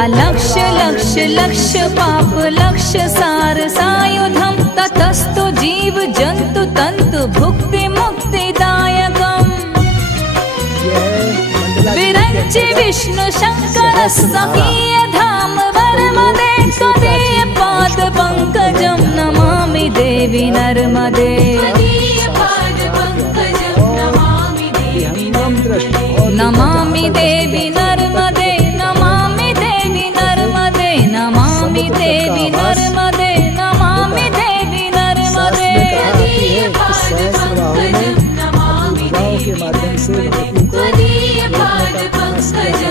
अलक्ष लक्ष लक्ष पाप लक्ष सार सायुधम ततस्तु जीव जंतु तंतु भुक्ति मुक्तिदायकम विरंचि विष्णु शंकर सखीय धाम वर्मदे त्वदीय पाद पंकजम नमामि देवी नर्मदे नमामि देवी नर्मदे नमामि देवी नर्मदे नमामि देवी नर्मदे नमामि देवी नर्मदे के माध्यम से